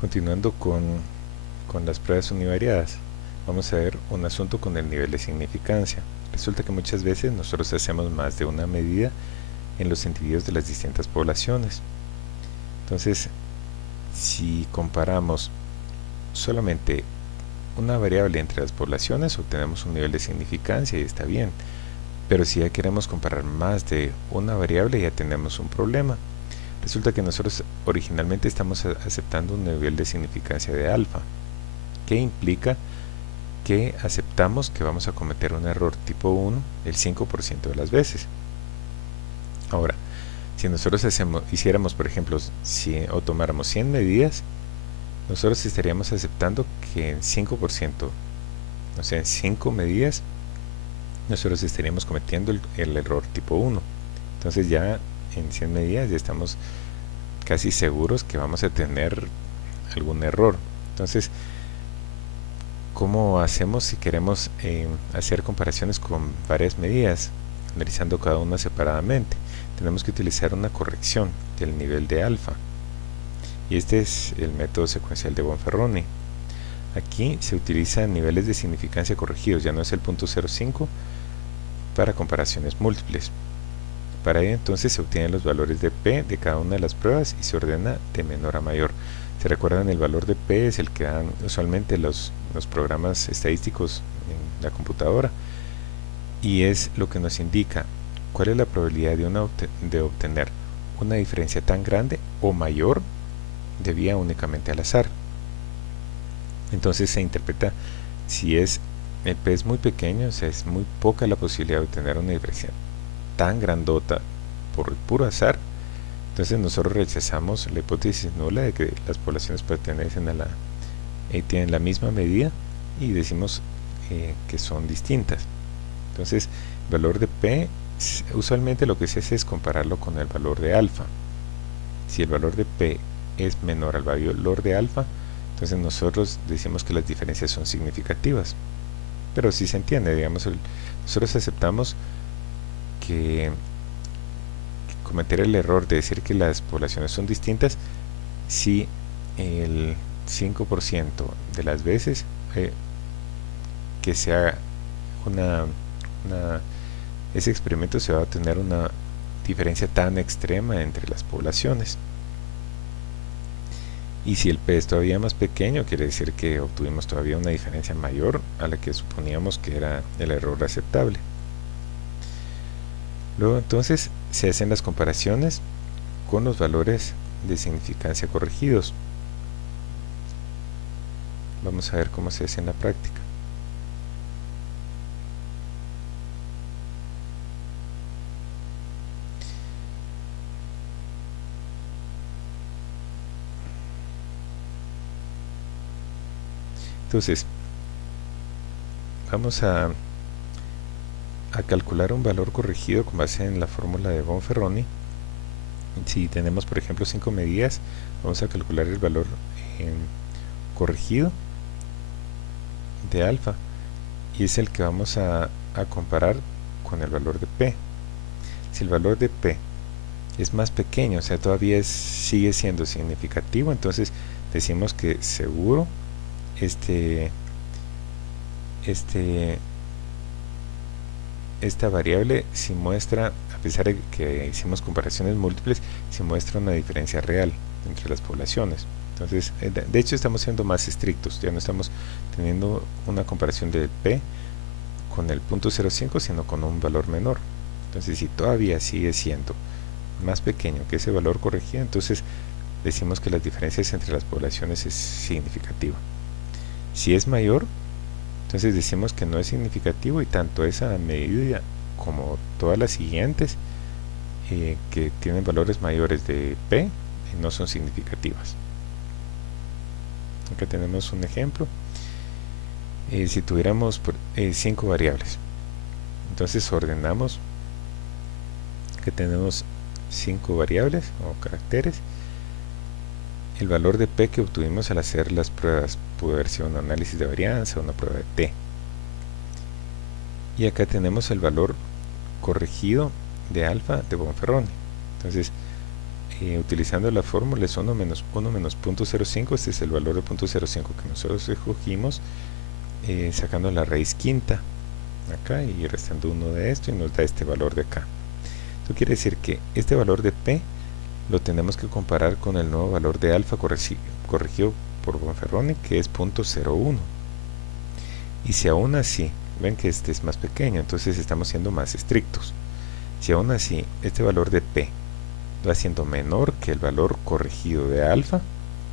Continuando con las pruebas univariadas, vamos a ver un asunto con el nivel de significancia. Resulta que muchas veces nosotros hacemos más de una medida en los individuos de las distintas poblaciones. Entonces, si comparamos solamente una variable entre las poblaciones, obtenemos un nivel de significancia y está bien. Pero si ya queremos comparar más de una variable, ya tenemos un problema. Resulta que nosotros originalmente estamos aceptando un nivel de significancia de alfa, que implica que aceptamos que vamos a cometer un error tipo 1 el 5% de las veces. Ahora, si nosotros hiciéramos, por ejemplo, o tomáramos 100 medidas, nosotros estaríamos aceptando que en 5%, o sea, en 5 medidas, nosotros estaríamos cometiendo el error tipo 1. Entonces ya en 100 medidas ya estamos casi seguros que vamos a tener algún error. Entonces, ¿cómo hacemos si queremos hacer comparaciones con varias medidas, analizando cada una separadamente? Tenemos que utilizar una corrección del nivel de alfa. Y este es el método secuencial de Bonferroni. Aquí se utilizan niveles de significancia corregidos, ya no es el punto 0,5 para comparaciones múltiples. Para ello entonces se obtienen los valores de P de cada una de las pruebas y se ordena de menor a mayor. ¿Se recuerdan? El valor de P es el que dan usualmente los programas estadísticos en la computadora y es lo que nos indica cuál es la probabilidad de obtener una diferencia tan grande o mayor de vía únicamente al azar. Entonces se interpreta si el P es muy pequeño, o sea, es muy poca la posibilidad de obtener una diferencia tan grandota por el puro azar. Entonces nosotros rechazamos la hipótesis nula de que las poblaciones pertenecen a tienen la misma medida y decimos que son distintas. Entonces el valor de P usualmente lo que se hace es compararlo con el valor de alfa. Si el valor de P es menor al valor de alfa, entonces nosotros decimos que las diferencias son significativas. Pero si se entiende, digamos, nosotros aceptamos que cometer el error de decir que las poblaciones son distintas si el 5% de las veces que se haga ese experimento se va a tener una diferencia tan extrema entre las poblaciones. Y si el P es todavía más pequeño, quiere decir que obtuvimos todavía una diferencia mayor a la que suponíamos que era el error aceptable. Luego entonces se hacen las comparaciones con los valores de significancia corregidos. Vamos a ver cómo se hace en la práctica. Entonces, vamos a calcular un valor corregido con base en la fórmula de Bonferroni. Si tenemos, por ejemplo, 5 medidas, vamos a calcular el valor corregido de alfa y es el que vamos a comparar con el valor de P. Si el valor de P es más pequeño, o sea, todavía sigue siendo significativo, entonces decimos que seguro esta variable si muestra, a pesar de que hicimos comparaciones múltiples, si muestra una diferencia real entre las poblaciones. Entonces, de hecho estamos siendo más estrictos, ya no estamos teniendo una comparación del P con el punto 0,5, sino con un valor menor. Entonces, si todavía sigue siendo más pequeño que ese valor corregido, entonces decimos que las diferencias entre las poblaciones es significativa. Si es mayor, entonces decimos que no es significativo y tanto esa medida como todas las siguientes que tienen valores mayores de P no son significativas. Acá tenemos un ejemplo. Si tuviéramos 5 variables, entonces ordenamos que tenemos 5 variables o caracteres. El valor de P que obtuvimos al hacer las pruebas pudo haber sido un análisis de varianza o una prueba de T. Y acá tenemos el valor corregido de alfa de Bonferroni. Entonces, utilizando la fórmula es 1 menos 0.05, este es el valor de 0.05 que nosotros escogimos, sacando la raíz quinta acá y restando 1 de esto y nos da este valor de acá. Esto quiere decir que este valor de P lo tenemos que comparar con el nuevo valor de alfa corregido por Bonferroni, que es 0.01. Y si aún así, ven que este es más pequeño, entonces estamos siendo más estrictos. Si aún así este valor de P va siendo menor que el valor corregido de alfa,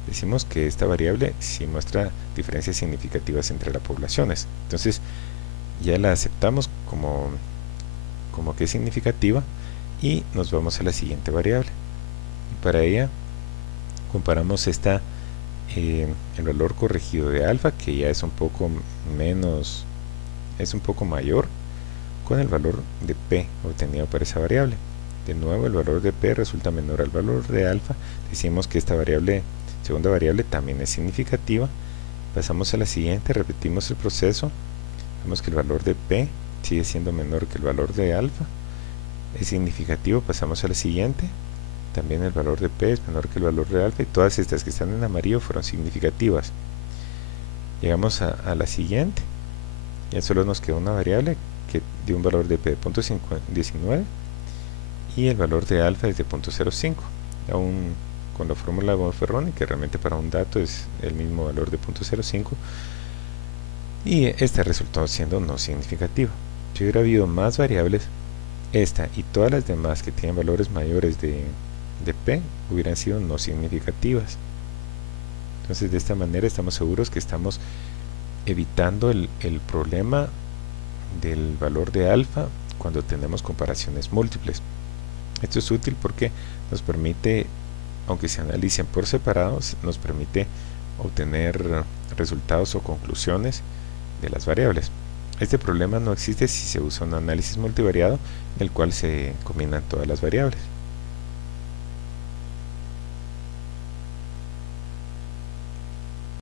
decimos que esta variable sí muestra diferencias significativas entre las poblaciones. Entonces ya la aceptamos como que es significativa y nos vamos a la siguiente variable. Para ella comparamos el valor corregido de alfa, que ya es un poco menos, es un poco mayor, con el valor de P obtenido para esa variable. De nuevo, el valor de P resulta menor al valor de alfa. Decimos que esta segunda variable también es significativa. Pasamos a la siguiente, repetimos el proceso. Vemos que el valor de P sigue siendo menor que el valor de alfa. Es significativo, pasamos a la siguiente. También el valor de P es menor que el valor de alfa y todas estas que están en amarillo fueron significativas. Llegamos a la siguiente. Ya solo nos queda una variable que dio un valor de P de 0.19 y el valor de alfa es de 0.05, aún con la fórmula de Bonferroni, que realmente para un dato es el mismo valor de 0.05, y este resultó siendo no significativo. Si hubiera habido más variables, esta y todas las demás que tienen valores mayores de P hubieran sido no significativas. Entonces de esta manera estamos seguros que estamos evitando el problema del valor de alfa cuando tenemos comparaciones múltiples. Esto es útil porque nos permite, aunque se analicen por separado, nos permite obtener resultados o conclusiones de las variables. Este problema no existe si se usa un análisis multivariado en el cual se combinan todas las variables.